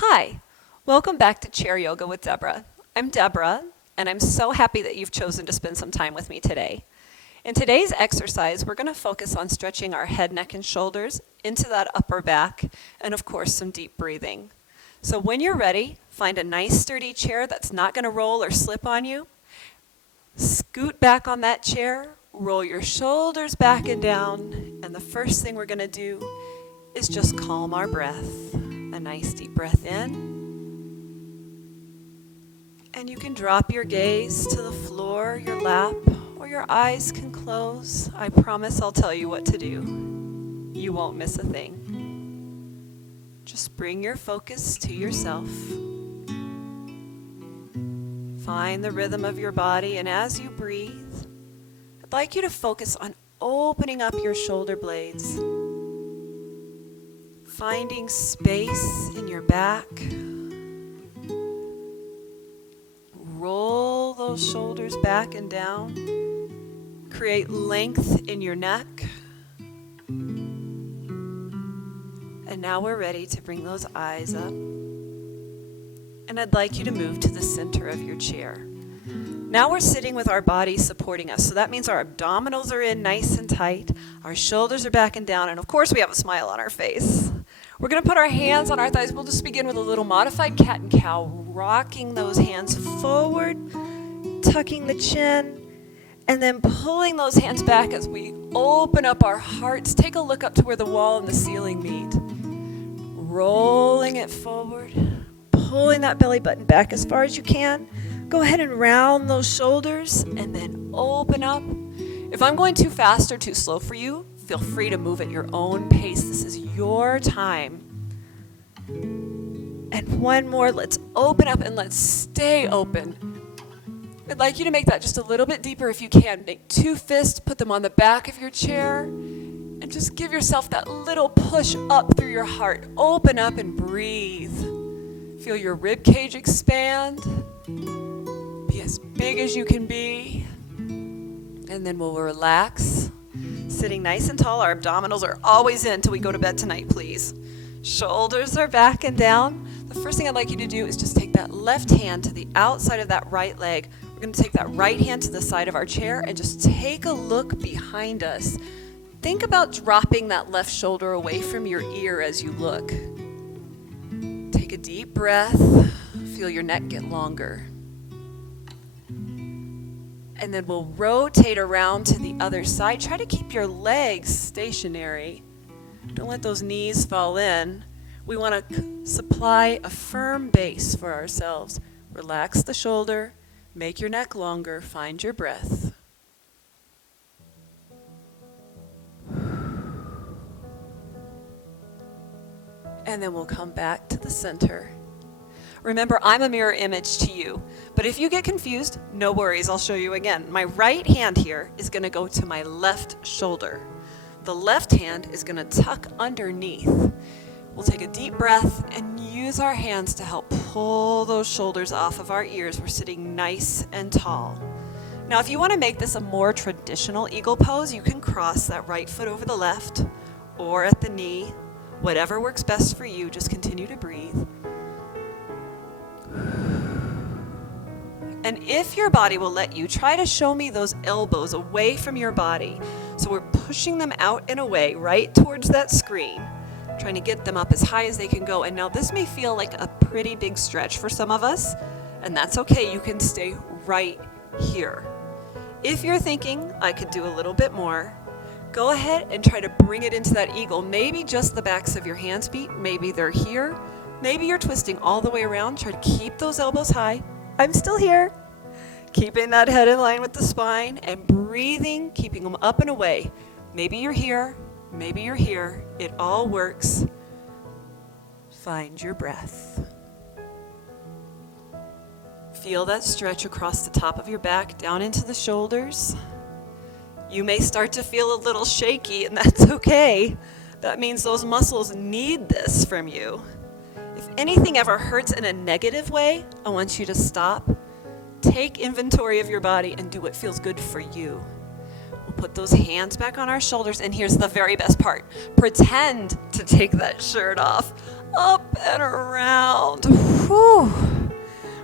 Hi, welcome back to Chair Yoga with Deborah. I'm Deborah, and I'm so happy that you've chosen to spend some time with me today. In today's exercise, we're going to focus on stretching our head, neck, and shoulders into that upper back, and of course, some deep breathing. So when you're ready, find a nice sturdy chair that's not going to roll or slip on you. Scoot back on that chair, roll your shoulders back and down, and the first thing we're going to do is just calm our breath. A nice deep breath in. And you can drop your gaze to the floor, your lap, or your eyes can close. I promise I'll tell you what to do. You won't miss a thing. Just bring your focus to yourself. Find the rhythm of your body, and as you breathe, I'd like you to focus on opening up your shoulder blades. Finding space in your back. Roll those shoulders back and down. Create length in your neck. And now we're ready to bring those eyes up. And I'd like you to move to the center of your chair. Now we're sitting with our body supporting us. So that means our abdominals are in nice and tight. Our shoulders are back and down. And of course we have a smile on our face. We're going to put our hands on our thighs. We'll just begin with a little modified cat and cow, rocking those hands forward, tucking the chin, and then pulling those hands back as we open up our hearts. Take a look up to where the wall and the ceiling meet. Rolling it forward, pulling that belly button back as far as you can. Go ahead and round those shoulders and then open up. If I'm going too fast or too slow for you, feel free to move at your own pace. This is your time. And one more. Let's open up and let's stay open. I'd like you to make that just a little bit deeper if you can. Make two fists, put them on the back of your chair, and just give yourself that little push up through your heart. Open up and breathe. Feel your rib cage expand. Be as big as you can be. And then we'll relax. Sitting nice and tall, our abdominals are always in until we go to bed tonight, please. Shoulders are back and down. The first thing I'd like you to do is just take that left hand to the outside of that right leg. We're going to take that right hand to the side of our chair and just take a look behind us. Think about dropping that left shoulder away from your ear as you look. Take a deep breath. Feel your neck get longer. And then we'll rotate around to the other side. Try to keep your legs stationary. Don't let those knees fall in. We want to supply a firm base for ourselves. Relax the shoulder, make your neck longer, find your breath. And then we'll come back to the center. Remember, I'm a mirror image to you, but if you get confused, no worries, I'll show you again. My right hand here is going to go to my left shoulder. The left hand is going to tuck underneath. We'll take a deep breath and use our hands to help pull those shoulders off of our ears. We're sitting nice and tall. Now, if you want to make this a more traditional eagle pose, you can cross that right foot over the left or at the knee. Whatever works best for you, just continue to breathe. And if your body will let you, try to show me those elbows away from your body. So we're pushing them out and away, right towards that screen, trying to get them up as high as they can go. And now this may feel like a pretty big stretch for some of us, and that's okay. You can stay right here. If you're thinking, I could do a little bit more, go ahead and try to bring it into that eagle. Maybe just the backs of your hands beat. Maybe they're here. Maybe you're twisting all the way around. Try to keep those elbows high. I'm still here. Keeping that head in line with the spine and breathing, keeping them up and away. Maybe you're here. Maybe you're here. It all works. Find your breath. Feel that stretch across the top of your back, down into the shoulders. You may start to feel a little shaky, and that's okay. That means those muscles need this from you. If anything ever hurts in a negative way, I want you to stop. Take inventory of your body and do what feels good for you. We'll put those hands back on our shoulders, and here's the very best part. Pretend to take that shirt off. Up and around. Whew.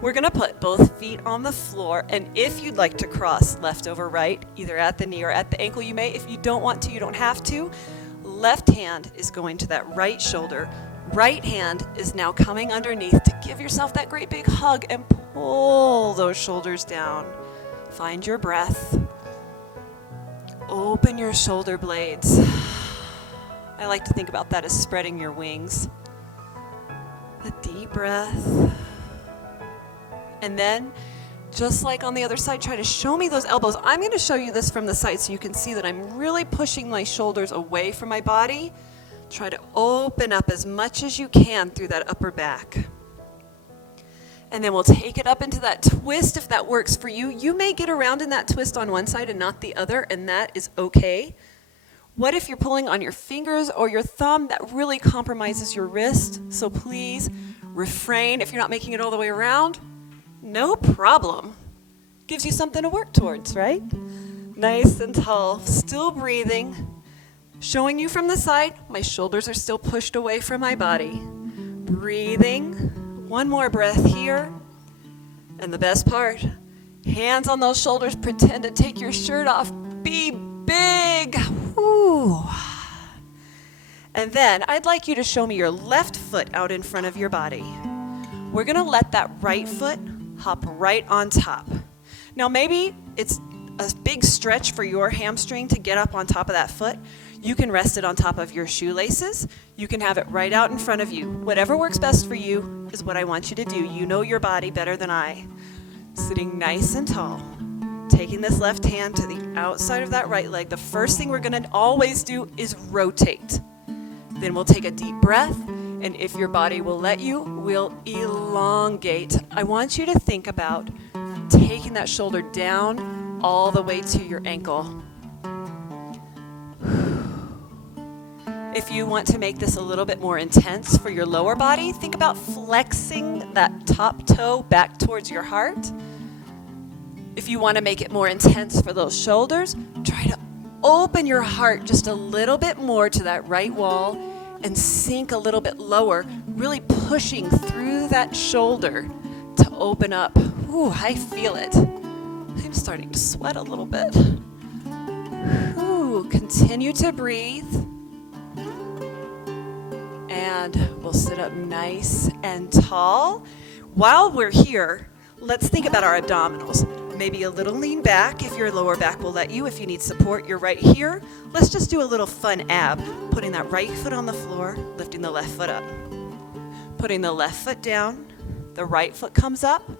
We're gonna put both feet on the floor, and if you'd like to cross left over right, either at the knee or at the ankle, you may. If you don't want to, you don't have to. Left hand is going to that right shoulder. Right hand is now coming underneath to give yourself that great big hug and pull those shoulders down. Find your breath. Open your shoulder blades. I like to think about that as spreading your wings. A deep breath. And then, just like on the other side, try to show me those elbows. I'm going to show you this from the side so you can see that I'm really pushing my shoulders away from my body. Try to open up as much as you can through that upper back. And then we'll take it up into that twist if that works for you. You may get around in that twist on one side and not the other, and that is okay. What if you're pulling on your fingers or your thumb? That really compromises your wrist. So please refrain. If you're not making it all the way around, no problem. Gives you something to work towards, right? Nice and tall, still breathing. Showing you from the side, my shoulders are still pushed away from my body. Breathing. One more breath here. And the best part, hands on those shoulders, pretend to take your shirt off. Be big. Woo. And then I'd like you to show me your left foot out in front of your body. We're going to let that right foot hop right on top. Now maybe it's a big stretch for your hamstring to get up on top of that foot. You can rest it on top of your shoelaces. You can have it right out in front of you. Whatever works best for you is what I want you to do. You know your body better than I. Sitting nice and tall. Taking this left hand to the outside of that right leg. The first thing we're going to always do is rotate. Then we'll take a deep breath, and if your body will let you, we'll elongate. I want you to think about taking that shoulder down all the way to your ankle. If you want to make this a little bit more intense for your lower body, think about flexing that top toe back towards your heart. If you want to make it more intense for those shoulders, try to open your heart just a little bit more to that right wall and sink a little bit lower, really pushing through that shoulder to open up. Ooh, I feel it. I'm starting to sweat a little bit. Ooh, continue to breathe. And we'll sit up nice and tall. While we're here, let's think about our abdominals. Maybe a little lean back if your lower back will let you. If you need support, you're right here. Let's just do a little fun ab. Putting that right foot on the floor, lifting the left foot up. Putting the left foot down, the right foot comes up,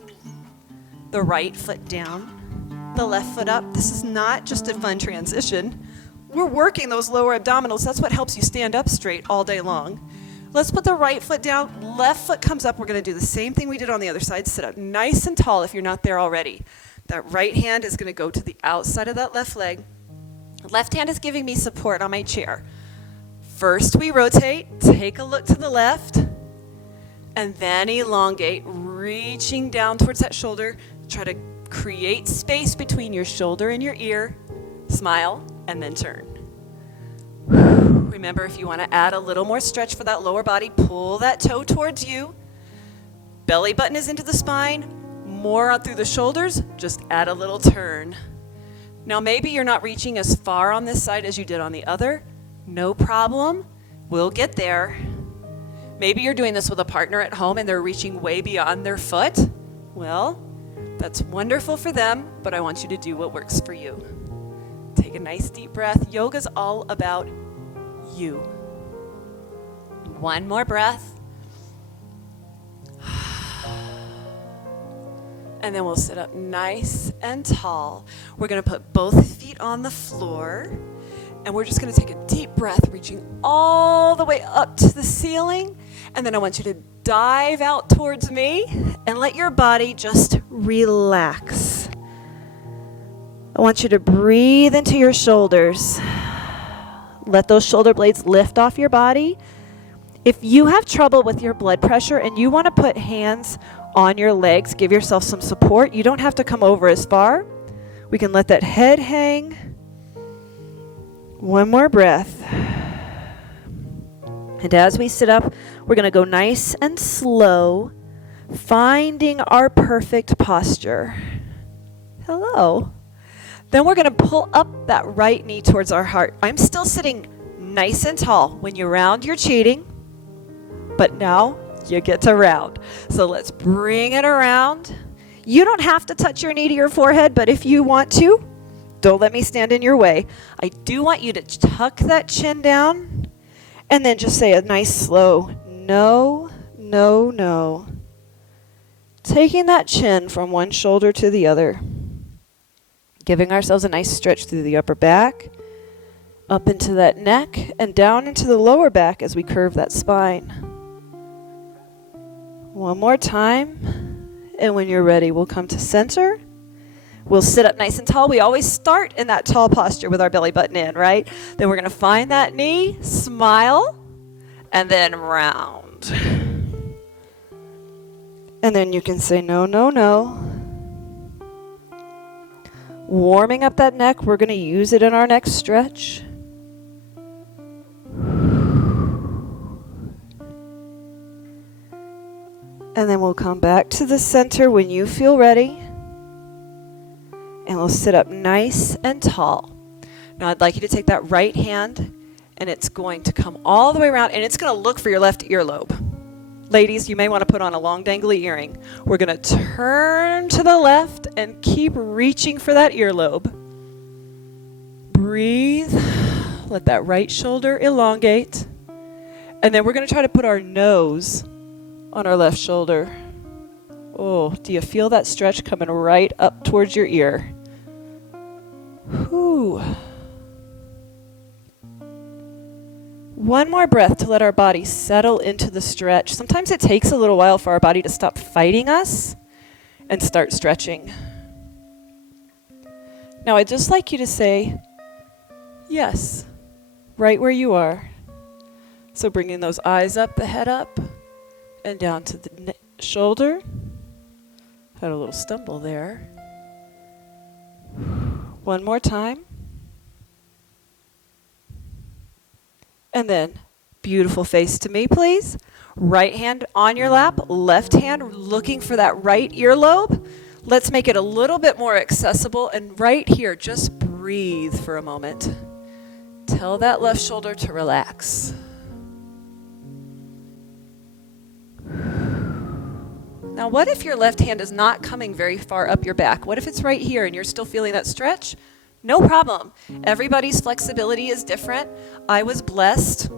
the right foot down, the left foot up. This is not just a fun transition. We're working those lower abdominals. That's what helps you stand up straight all day long. Let's put the right foot down, left foot comes up. We're going to do the same thing we did on the other side. Sit up nice and tall if you're not there already. That right hand is going to go to the outside of that left leg. Left hand is giving me support on my chair. First we rotate, take a look to the left, and then elongate, reaching down towards that shoulder. Try to create space between your shoulder and your ear. Smile, and then turn. Remember, if you want to add a little more stretch for that lower body, pull that toe towards you. Belly button is into the spine. More out through the shoulders. Just add a little turn. Now, maybe you're not reaching as far on this side as you did on the other. No problem. We'll get there. Maybe you're doing this with a partner at home and they're reaching way beyond their foot. Well, that's wonderful for them, but I want you to do what works for you. Take a nice deep breath. Yoga's all about you. One more breath. And then we'll sit up nice and tall. We're going to put both feet on the floor. And we're just going to take a deep breath, reaching all the way up to the ceiling. And then I want you to dive out towards me and let your body just relax. I want you to breathe into your shoulders. Let those shoulder blades lift off your body. If you have trouble with your blood pressure and you want to put hands on your legs, give yourself some support. You don't have to come over as far. We can let that head hang. One more breath. And as we sit up, we're going to go nice and slow, finding our perfect posture. Hello. Then we're going to pull up that right knee towards our heart. I'm still sitting nice and tall. When you round, you're cheating. But now you get to round. So let's bring it around. You don't have to touch your knee to your forehead, but if you want to, don't let me stand in your way. I do want you to tuck that chin down and then just say a nice slow no, no, no. Taking that chin from one shoulder to the other. Giving ourselves a nice stretch through the upper back, up into that neck, and down into the lower back as we curve that spine. One more time, and when you're ready, we'll come to center. We'll sit up nice and tall. We always start in that tall posture with our belly button in, right? Then we're going to find that knee, smile, and then round. And then you can say no, no, no. Warming up that neck, we're going to use it in our next stretch. And then we'll come back to the center when you feel ready. And we'll sit up nice and tall. Now I'd like you to take that right hand, and it's going to come all the way around, and it's going to look for your left earlobe. Ladies, you may want to put on a long dangly earring. We're going to turn to the left and keep reaching for that earlobe. Breathe. Let that right shoulder elongate. And then we're going to try to put our nose on our left shoulder. Oh, do you feel that stretch coming right up towards your ear? Whew. One more breath to let our body settle into the stretch. Sometimes it takes a little while for our body to stop fighting us and start stretching. Now, I'd just like you to say, yes, right where you are. So bringing those eyes up, the head up, and down to the shoulder. Had a little stumble there. One more time. And then, beautiful face to me, please. Right hand on your lap, left hand looking for that right earlobe. Let's make it a little bit more accessible. And right here, just breathe for a moment. Tell that left shoulder to relax. Now, what if your left hand is not coming very far up your back? What if it's right here and you're still feeling that stretch? No problem. Everybody's flexibility is different. I was blessed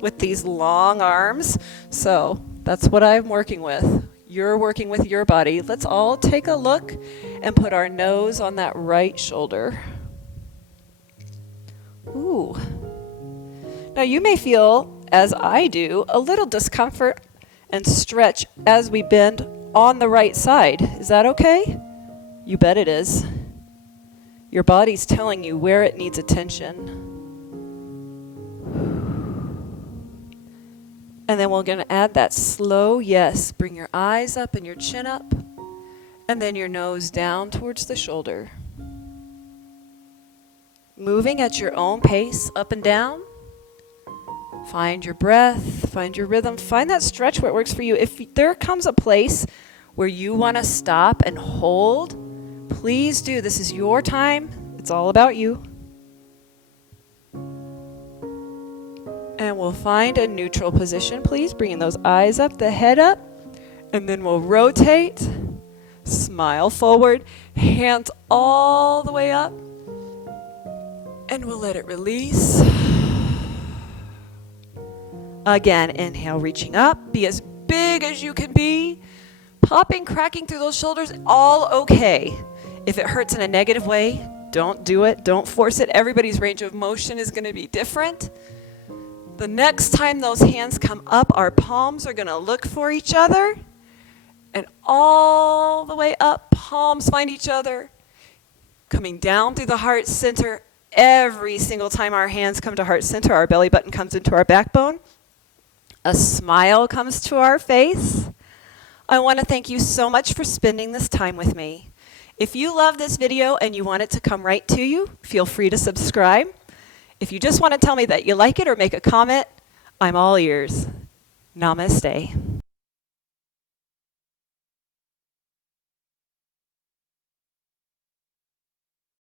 with these long arms, so that's what I'm working with. You're working with your body. Let's all take a look and put our nose on that right shoulder. Ooh. Now, you may feel, as I do, a little discomfort and stretch as we bend on the right side. Is that okay? You bet it is. Your body's telling you where it needs attention. And then we're going to add that slow yes. Bring your eyes up and your chin up, and then your nose down towards the shoulder. Moving at your own pace, up and down. Find your breath, find your rhythm, find that stretch where it works for you. If there comes a place where you want to stop and hold, please do. This is your time. It's all about you. And we'll find a neutral position, please. Bringing those eyes up, the head up, and then we'll rotate, smile forward, hands all the way up, and we'll let it release. Again, inhale, reaching up. Be as big as you can be. Popping, cracking through those shoulders, all okay. If it hurts in a negative way, don't do it. Don't force it. Everybody's range of motion is going to be different. The next time those hands come up, our palms are going to look for each other. And all the way up, palms find each other. Coming down through the heart center. Every single time our hands come to heart center, our belly button comes into our backbone. A smile comes to our face. I want to thank you so much for spending this time with me. If you love this video and you want it to come right to you, feel free to subscribe. If you just want to tell me that you like it or make a comment, I'm all ears. Namaste.